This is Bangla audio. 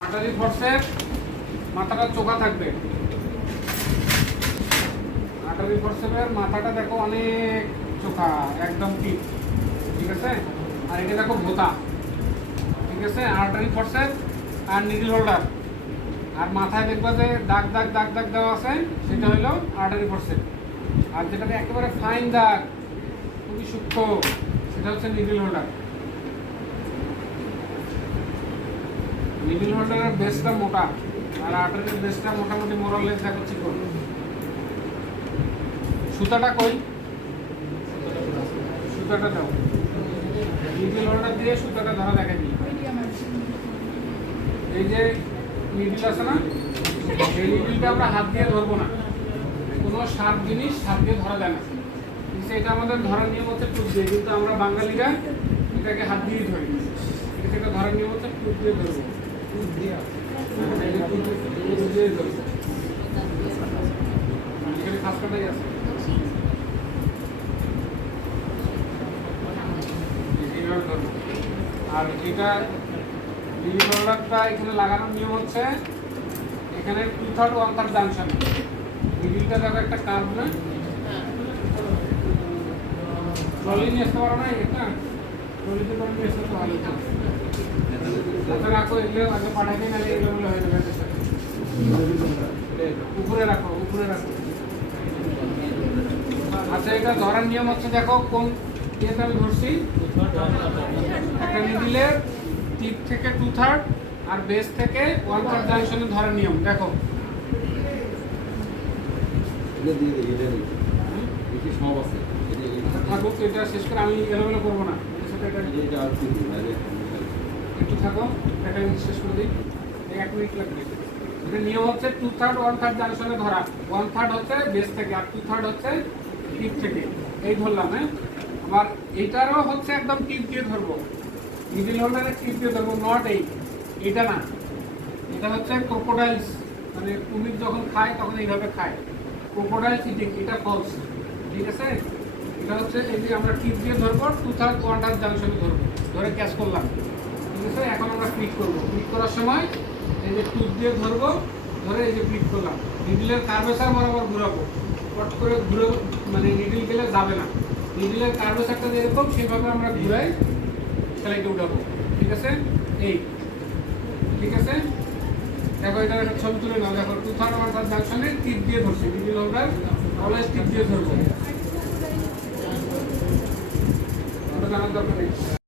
আটারি ফোর্সের মাথাটা চোখা থাকবে। আটারি ফোর্সের মাথাটা দেখো অনেক চোখা, একদম ঠিক আছে। আর এটা দেখো ভোতা, ঠিক আছে। আটারি ফোর্সের আর নিডল হোল্ডার, আর মাথায় দেখবা যে দাগ দাগ দাগ দাগ দেওয়া আছে, সেটা হলো আটারি ফোর্সের। আর যেটাতে একেবারে ফাইন দাগ, খুবই সূক্ষ্ম, সেটা হচ্ছে নিডল হোল্ডার। নিডল হোল্ডারের বেসটা মোটা, আর আটারের বেসটা মোটামুটি মোরালেস দেখো চিকন। সুতাটা কই? সুতাটা দাও। নিডল হোল্ডার দিয়ে সুতাটা ধরা দেখা দিই। এই যে নিডল আছে না, এই নিডলটা আমরা হাত দিয়ে ধরবো না, কোনো শার্প জিনিস হাত দিয়ে ধরা যায় না। এটা আমাদের ধরার নিয়ম হচ্ছে টুপ দিয়ে, কিন্তু আমরা বাঙালিরা এটাকে হাত দিয়ে ধরি। এটা ধরার নিয়ম হচ্ছে টুপ দিয়ে ধরবো। আর এটা নিডল হোল্ডারটা এখানে লাগানোর নিয়ম হচ্ছে এখানে 2/3 1/3 জাংশন। নিডলটা দেখো একটা কার্ভ না, ট্রলি নিয়ে আসতে পারো না, এটা ট্রলিতে করে নিয়ে আসতে ভালো হতো। রাখো, এগুলো আগে পাঠাই দিন, আগে এগুলো হয়ে যাবে। উপরে রাখো, উপরে রাখো। আচ্ছা, এটা ধরার নিয়ম হচ্ছে দেখো কোন ইয়েতে আমি ধরছি। একটা নিডলের টিপ থেকে 2/3 আর বেস থেকে 1/3 জাংশনে ধরার নিয়ম দেখো। থাকুক, এটা শেষ করে আমি এলোমেলো করবো না। একটু থাকো, এটা শেষ করে দিই, 1 মিনিট লাগবে। এটা নিয়ম হচ্ছে 2/3 1/3 জাংশনে ধরা। 1/3 হচ্ছে বেস থেকে আর 2/3 হচ্ছে টিপ থেকে। এই ধরলাম, হ্যাঁ। আবার এটারও হচ্ছে একদম টিপ দিয়ে ধরবো, নিডল হোল্ডারের টিপ দিয়ে ধরবো, নট এইটা না। এটা হচ্ছে ক্রোকোডাইলস, মানে কুমির যখন খায় তখন এইভাবে খায়, ক্রোকোডাইলস ইটিং। এটা ফলস, ঠিক আছে। এটা হচ্ছে এই যে আমরা টিপ দিয়ে ধরবো, 2/3 1/3 জাংশনে ধরবো, ধরে ক্যাচ করলাম, ঠিক আছে। এখন আমরা ক্লিক করবো। ক্লিক করার সময় এই যে টুপ দিয়ে ধরবো, ধরে এই যে ক্লিক করলাম, নিডলের কার্ভেচার বরাবর ঘুরাবো। পট করে ঘুরে মানে নিডল গেলে যাবে না, নিডলের কার্ভেচারটা যেরকম সেভাবে আমরা ঘুরাই সেলাইটা উঠাবো, ঠিক আছে। এই ঠিক আছে, দেখো এটা একটা ছবি তুলে নাও। দেখো 2/3 1/3 জাংশনে টিপ দিয়ে ধরছি, নিডল হোল্ডার অলওয়েজ টিপ দিয়ে ধরবো। ওটা জানার দরকার নেই।